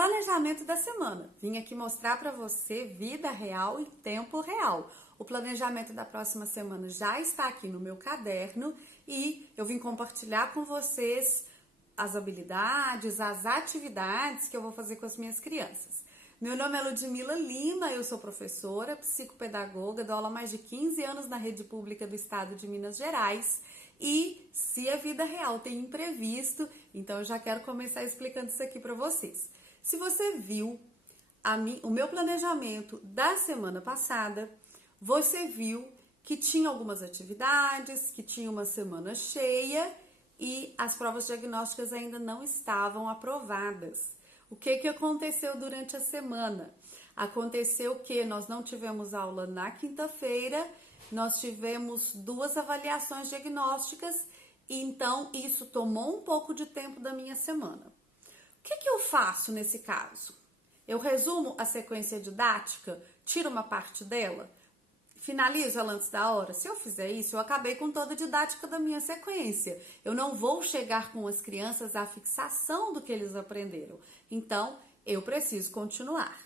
Planejamento da semana. Vim aqui mostrar para você vida real em tempo real. O planejamento da próxima semana já está aqui no meu caderno e eu vim compartilhar com vocês as habilidades, as atividades que eu vou fazer com as minhas crianças. Meu nome é Ludmila Lima, eu sou professora, psicopedagoga, dou aula há mais de 15 anos na rede pública do estado de Minas Gerais. E se a vida real tem imprevisto, então eu já quero começar explicando isso aqui para vocês. Se você viu o meu planejamento da semana passada, você viu que tinha algumas atividades, que tinha uma semana cheia e as provas diagnósticas ainda não estavam aprovadas. O que aconteceu durante a semana? Aconteceu que nós não tivemos aula na quinta-feira, nós tivemos 2 avaliações diagnósticas e então isso tomou um pouco de tempo da minha semana. O que eu faço nesse caso? Eu resumo a sequência didática, tiro uma parte dela, finalizo ela antes da hora? Se eu fizer isso, eu acabei com toda a didática da minha sequência. Eu não vou chegar com as crianças à fixação do que eles aprenderam. Então, eu preciso continuar.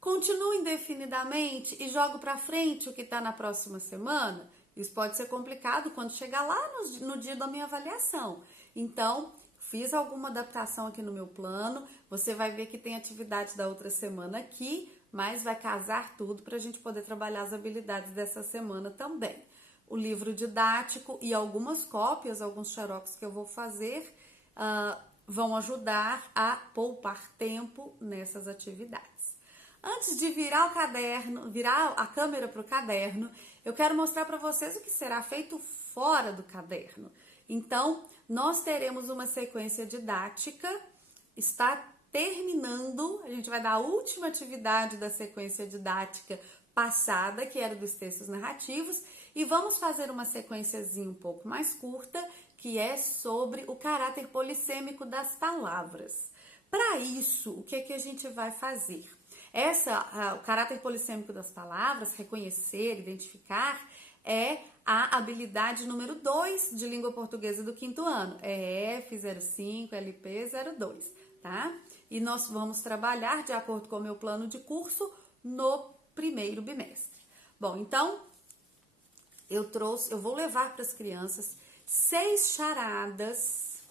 Continuo indefinidamente e jogo para frente o que está na próxima semana? Isso pode ser complicado quando chegar lá no dia da minha avaliação. Então, fiz alguma adaptação aqui no meu plano. Você vai ver que tem atividade da outra semana aqui, mas vai casar tudo para a gente poder trabalhar as habilidades dessa semana também. O livro didático e algumas cópias, alguns xerox que eu vou fazer, vão ajudar a poupar tempo nessas atividades. Antes de virar o caderno, virar a câmera para o caderno, eu quero mostrar para vocês o que será feito fora do caderno. Então, nós teremos uma sequência didática, está terminando, a gente vai dar a última atividade da sequência didática passada, que era dos textos narrativos, e vamos fazer uma sequenciazinha um pouco mais curta, que é sobre o caráter polissêmico das palavras. Para isso, o que a gente vai fazer? O caráter polissêmico das palavras, reconhecer, identificar, é a habilidade número 2 de língua portuguesa do 5º ano. É F05, LP02, tá? E nós vamos trabalhar de acordo com o meu plano de curso no primeiro bimestre. Bom, então, eu vou levar para as crianças 6 charadas,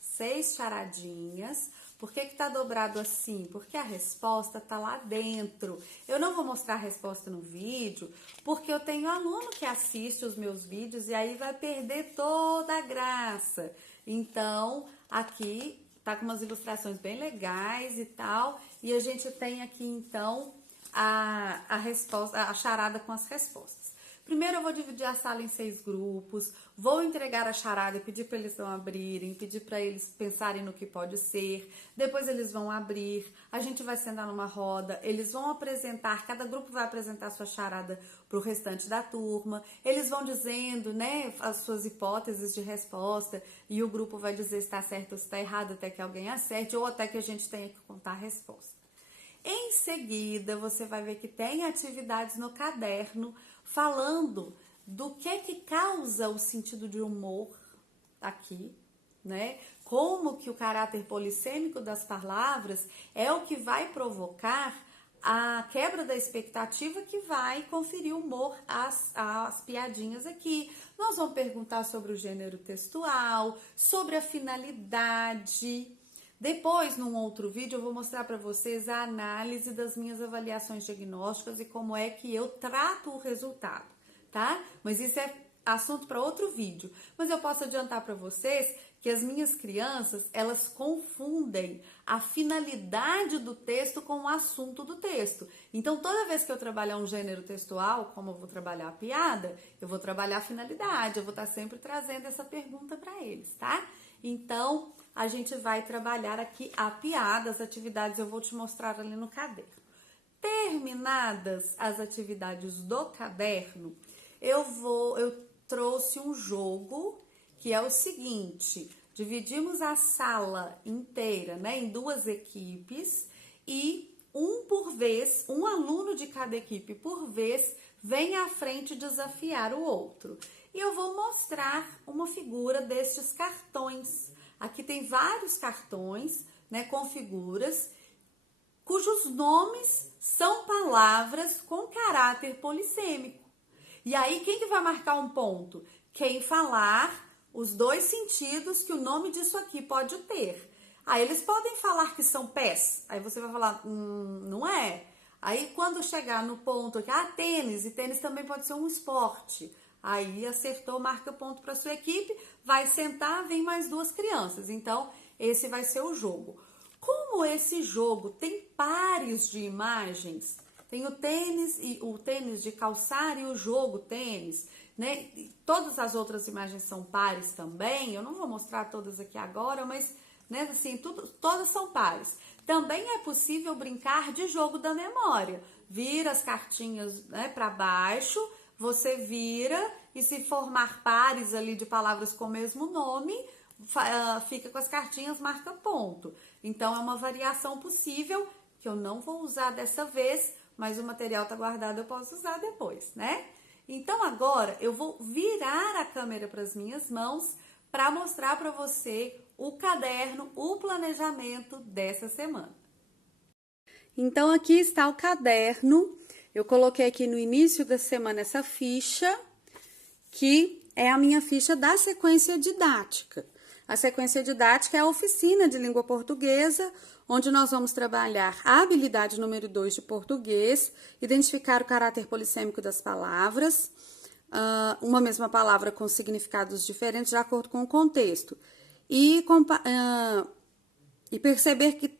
6 charadinhas. Por que tá dobrado assim? Porque a resposta tá lá dentro. Eu não vou mostrar a resposta no vídeo, porque eu tenho aluno que assiste os meus vídeos e aí vai perder toda a graça. Então, aqui tá com umas ilustrações bem legais e tal, e a gente tem aqui então a resposta, a charada com as respostas. Primeiro eu vou dividir a sala em 6 grupos, vou entregar a charada e pedir para eles não abrirem, pedir para eles pensarem no que pode ser, depois eles vão abrir, a gente vai sentar numa roda, eles vão apresentar, cada grupo vai apresentar a sua charada para o restante da turma, eles vão dizendo, né, as suas hipóteses de resposta e o grupo vai dizer se está certo ou se está errado até que alguém acerte ou até que a gente tenha que contar a resposta. Em seguida, você vai ver que tem atividades no caderno falando do que causa o sentido de humor aqui, né? Como que o caráter polissêmico das palavras é o que vai provocar a quebra da expectativa que vai conferir humor às piadinhas aqui. Nós vamos perguntar sobre o gênero textual, sobre a finalidade. Depois, num outro vídeo, eu vou mostrar para vocês a análise das minhas avaliações diagnósticas e como é que eu trato o resultado, tá? Mas isso é assunto para outro vídeo. Mas eu posso adiantar para vocês que as minhas crianças, elas confundem a finalidade do texto com o assunto do texto. Então, toda vez que eu trabalhar um gênero textual, como eu vou trabalhar a piada, eu vou trabalhar a finalidade, eu vou estar sempre trazendo essa pergunta para eles, tá? Então, a gente vai trabalhar aqui a piada, as atividades eu vou te mostrar ali no caderno. Terminadas as atividades do caderno, eu trouxe um jogo que é o seguinte: dividimos a sala inteira, né, em 2 equipes e um aluno de cada equipe por vez vem à frente desafiar o outro. E eu vou mostrar uma figura destes cartões. Aqui tem vários cartões, né, com figuras cujos nomes são palavras com caráter polissêmico. E aí, quem que vai marcar um ponto? Quem falar os dois sentidos que o nome disso aqui pode ter. Aí eles podem falar que são pés. Aí você vai falar, não é. Aí quando chegar no ponto aqui, tênis, e tênis também pode ser um esporte. Aí acertou, marca ponto para sua equipe, vai sentar, vem mais duas crianças. Então, esse vai ser o jogo. Como esse jogo tem pares de imagens, tem o tênis de calçar e o jogo tênis, né? E todas as outras imagens são pares também. Eu não vou mostrar todas aqui agora, mas, né, assim, todas são pares. Também é possível brincar de jogo da memória. Vira as cartinhas, né, para baixo, você vira e se formar pares ali de palavras com o mesmo nome, fica com as cartinhas, marca ponto. Então, é uma variação possível que eu não vou usar dessa vez, mas o material tá guardado, eu posso usar depois, né? Então, agora eu vou virar a câmera para as minhas mãos para mostrar para você o caderno, o planejamento dessa semana. Então, aqui está o caderno. Eu coloquei aqui no início da semana essa ficha, que é a minha ficha da sequência didática. A sequência didática é a oficina de língua portuguesa, onde nós vamos trabalhar a habilidade número 2 de português, identificar o caráter polissêmico das palavras, uma mesma palavra com significados diferentes de acordo com o contexto, e perceber que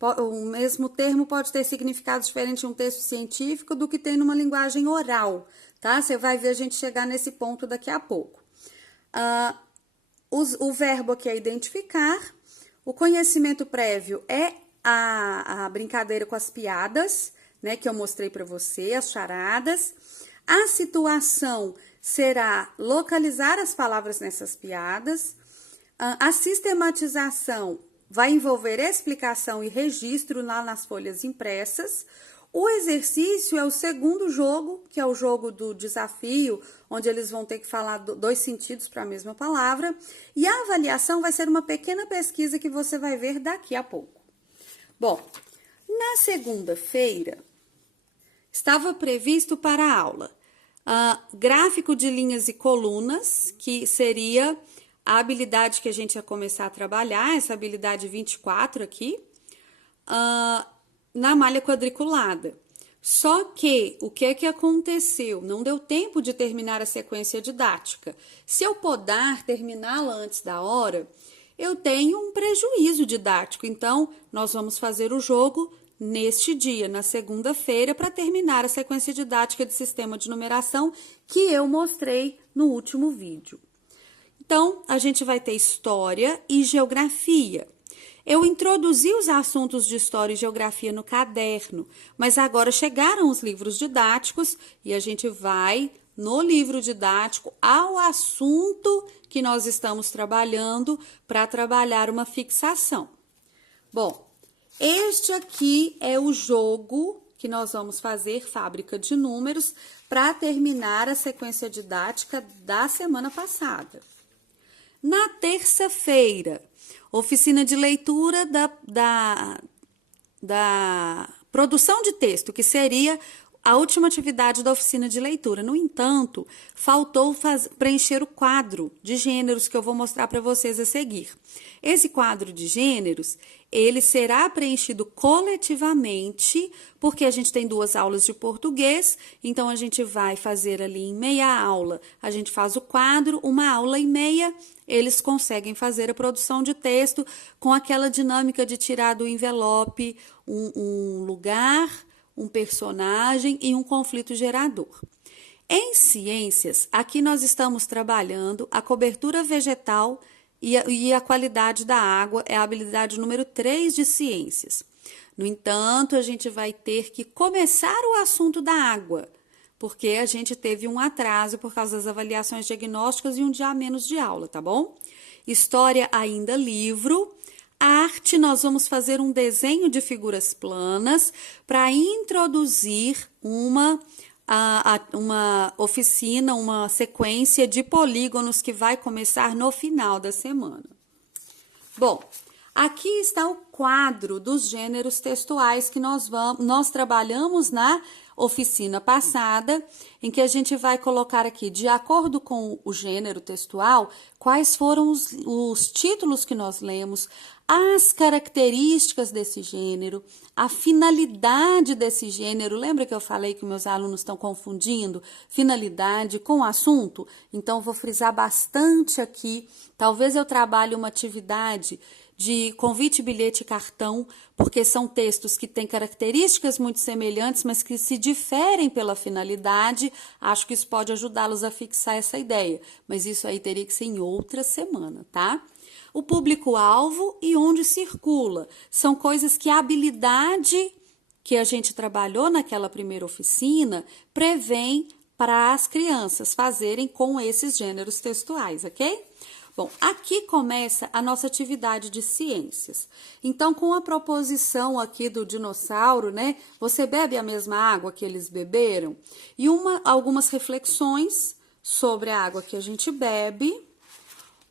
o mesmo termo pode ter significados diferentes em um texto científico do que tem numa linguagem oral, tá? Você vai ver a gente chegar nesse ponto daqui a pouco. O verbo aqui é identificar, o conhecimento prévio é a brincadeira com as piadas, né, que eu mostrei para você, as charadas. A situação será localizar as palavras nessas piadas. A sistematização vai envolver explicação e registro lá nas folhas impressas. O exercício é o segundo jogo, que é o jogo do desafio, onde eles vão ter que falar dois sentidos para a mesma palavra. E a avaliação vai ser uma pequena pesquisa que você vai ver daqui a pouco. Bom, na segunda-feira, estava previsto para a aula gráfico de linhas e colunas, que seria a habilidade que a gente ia começar a trabalhar, essa habilidade 24 aqui, na malha quadriculada. Só que, o que aconteceu? Não deu tempo de terminar a sequência didática. Se eu puder terminá-la antes da hora, eu tenho um prejuízo didático. Então, nós vamos fazer o jogo neste dia, na segunda-feira, para terminar a sequência didática de sistema de numeração que eu mostrei no último vídeo. Então, a gente vai ter história e geografia. Eu introduzi os assuntos de história e geografia no caderno, mas agora chegaram os livros didáticos e a gente vai, no livro didático, ao assunto que nós estamos trabalhando para trabalhar uma fixação. Bom, este aqui é o jogo que nós vamos fazer, fábrica de números, para terminar a sequência didática da semana passada. Na terça-feira, oficina de leitura da produção de texto, que seria a última atividade da oficina de leitura. No entanto, faltou preencher o quadro de gêneros que eu vou mostrar para vocês a seguir. Esse quadro de gêneros, ele será preenchido coletivamente, porque a gente tem 2 aulas de português, então a gente vai fazer ali em meia aula, a gente faz o quadro, 1h30, eles conseguem fazer a produção de texto com aquela dinâmica de tirar do envelope um lugar, um personagem e um conflito gerador. Em ciências, aqui nós estamos trabalhando a cobertura vegetal e a qualidade da água, é a habilidade número 3 de ciências. No entanto, a gente vai ter que começar o assunto da água, porque a gente teve um atraso por causa das avaliações diagnósticas e um dia a menos de aula, tá bom? História ainda livro. Arte, nós vamos fazer um desenho de figuras planas para introduzir uma oficina, uma sequência de polígonos que vai começar no final da semana. Bom, Aqui está o quadro dos gêneros textuais que nós trabalhamos na oficina passada, em que a gente vai colocar aqui, de acordo com o gênero textual, quais foram os títulos que nós lemos, as características desse gênero, a finalidade desse gênero. Lembra que eu falei que meus alunos estão confundindo finalidade com assunto? Então, vou frisar bastante aqui. Talvez eu trabalhe uma atividade de convite, bilhete e cartão, porque são textos que têm características muito semelhantes, mas que se diferem pela finalidade. Acho que isso pode ajudá-los a fixar essa ideia, mas isso aí teria que ser em outra semana, tá? O público-alvo e onde circula. São coisas que a habilidade que a gente trabalhou naquela primeira oficina prevém para as crianças fazerem com esses gêneros textuais, ok? Bom, aqui começa a nossa atividade de ciências. Então, com a proposição aqui do dinossauro, né? Você bebe a mesma água que eles beberam? E algumas reflexões sobre a água que a gente bebe.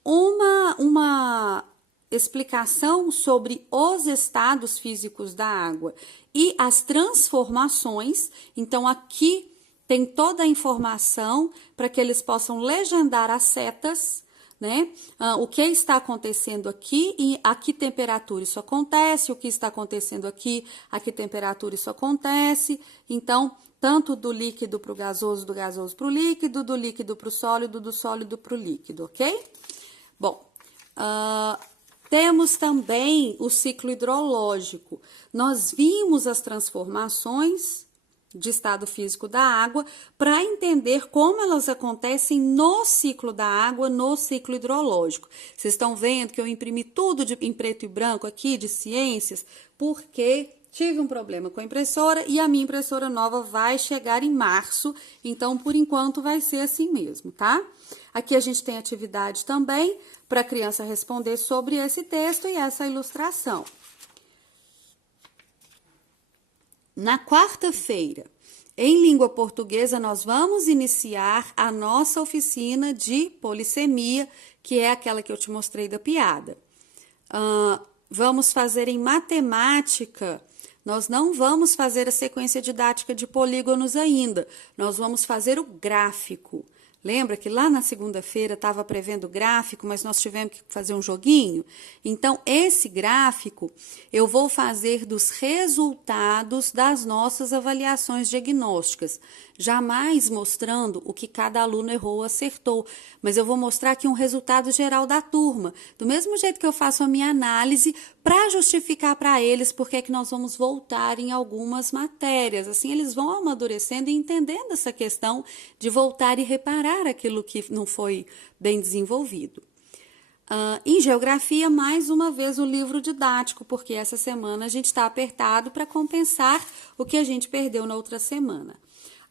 Uma explicação sobre os estados físicos da água e as transformações. Então, aqui tem toda a informação para que eles possam legendar as setas, né? O que está acontecendo aqui e a que temperatura isso acontece, o que está acontecendo aqui, a que temperatura isso acontece. Então, tanto do líquido para o gasoso, do gasoso para o líquido, do líquido para o sólido, do sólido para o líquido, ok? Bom, temos também o ciclo hidrológico. Nós vimos as transformações de estado físico da água para entender como elas acontecem no ciclo da água, no ciclo hidrológico. Vocês estão vendo que eu imprimi tudo em preto e branco aqui, de ciências, porque tive um problema com a impressora e a minha impressora nova vai chegar em março, então, por enquanto, vai ser assim mesmo, tá? Aqui a gente tem atividade também para a criança responder sobre esse texto e essa ilustração. Na quarta-feira, em língua portuguesa, nós vamos iniciar a nossa oficina de polissemia, que é aquela que eu te mostrei da piada. Vamos fazer em matemática. Nós não vamos fazer a sequência didática de polígonos ainda. Nós vamos fazer o gráfico. Lembra que lá na segunda-feira estava prevendo gráfico, mas nós tivemos que fazer um joguinho? Então, esse gráfico eu vou fazer dos resultados das nossas avaliações diagnósticas, jamais mostrando o que cada aluno errou ou acertou, mas eu vou mostrar aqui um resultado geral da turma, do mesmo jeito que eu faço a minha análise para justificar para eles porque é que nós vamos voltar em algumas matérias. Assim, eles vão amadurecendo e entendendo essa questão de voltar e reparar aquilo que não foi bem desenvolvido. Em geografia, mais uma vez, o livro didático, porque essa semana a gente está apertado para compensar o que a gente perdeu na outra semana.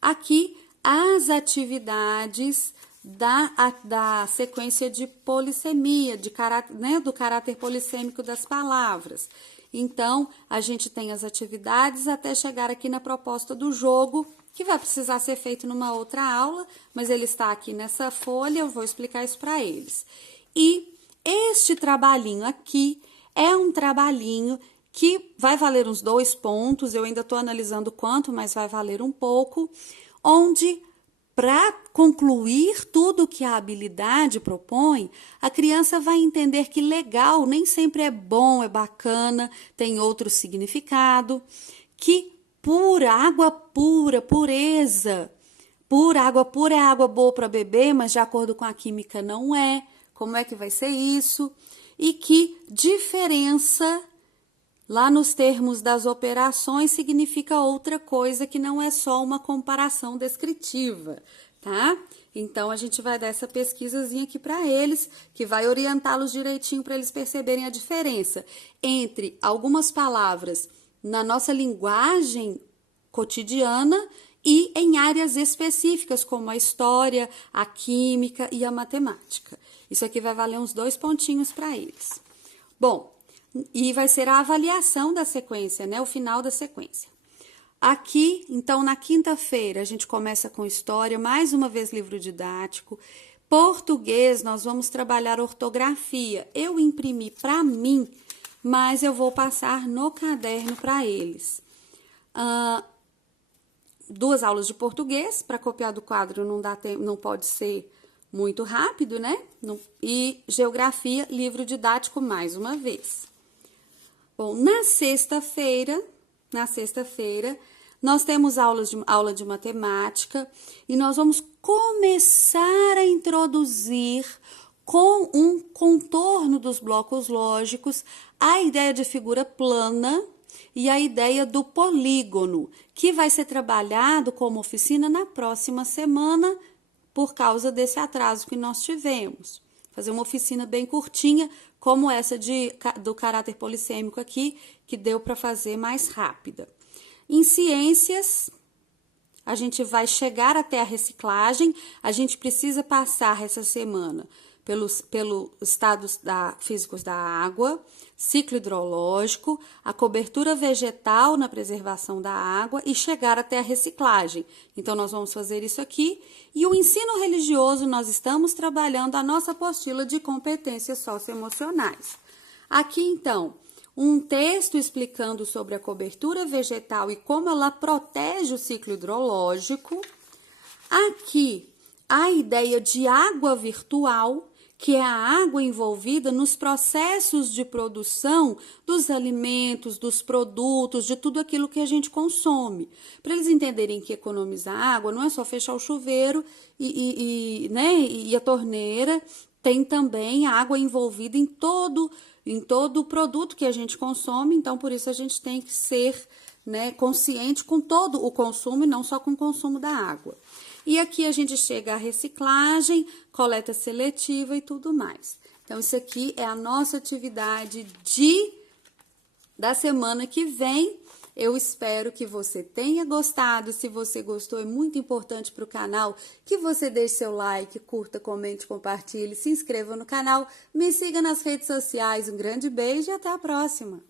Aqui, as atividades da sequência de polissemia, do caráter polissêmico das palavras. Então, a gente tem as atividades até chegar aqui na proposta do jogo, que vai precisar ser feito numa outra aula, mas ele está aqui nessa folha, eu vou explicar isso para eles. E este trabalhinho aqui é um trabalhinho que vai valer uns 2 pontos, eu ainda estou analisando quanto, mas vai valer um pouco, onde, para concluir tudo que a habilidade propõe, a criança vai entender que legal nem sempre é bom, é bacana, tem outro significado, que pura, água pura, pureza, água pura é água boa para beber, mas de acordo com a química não é. Como é que vai ser isso? E que diferença lá nos termos das operações significa outra coisa que não é só uma comparação descritiva, tá? Então, a gente vai dar essa pesquisazinha aqui para eles, que vai orientá-los direitinho para eles perceberem a diferença entre algumas palavras na nossa linguagem cotidiana e em áreas específicas, como a história, a química e a matemática. Isso aqui vai valer uns 2 pontinhos para eles. Bom, e vai ser a avaliação da sequência, né? O final da sequência. Aqui, então, na quinta-feira, a gente começa com história, mais uma vez livro didático. Português, nós vamos trabalhar ortografia. Eu imprimi para mim mas eu vou passar no caderno para eles. 2 aulas de português, para copiar do quadro não pode ser muito rápido, né? E geografia, livro didático mais uma vez. Bom, na sexta-feira, nós temos aula de matemática e nós vamos começar a introduzir com um contorno dos blocos lógicos a ideia de figura plana e a ideia do polígono, que vai ser trabalhado como oficina na próxima semana por causa desse atraso que nós tivemos. Fazer uma oficina bem curtinha, como essa do caráter polissêmico aqui, que deu para fazer mais rápida. Em ciências, a gente vai chegar até a reciclagem, a gente precisa passar essa semana pelos estados físicos da água, ciclo hidrológico, a cobertura vegetal na preservação da água e chegar até a reciclagem. Então, nós vamos fazer isso aqui. E o ensino religioso, nós estamos trabalhando a nossa apostila de competências socioemocionais. Aqui, então, um texto explicando sobre a cobertura vegetal e como ela protege o ciclo hidrológico. Aqui, a ideia de água virtual, que é a água envolvida nos processos de produção dos alimentos, dos produtos, de tudo aquilo que a gente consome. Para eles entenderem que economizar água não é só fechar o chuveiro e a torneira, tem também a água envolvida em todo o produto que a gente consome, então por isso a gente tem que ser, né, consciente com todo o consumo e não só com o consumo da água. E aqui a gente chega à reciclagem, coleta seletiva e tudo mais. Então, isso aqui é a nossa atividade da semana que vem. Eu espero que você tenha gostado. Se você gostou, é muito importante para o canal que você deixe seu like, curta, comente, compartilhe, se inscreva no canal, me siga nas redes sociais. Um grande beijo e até a próxima!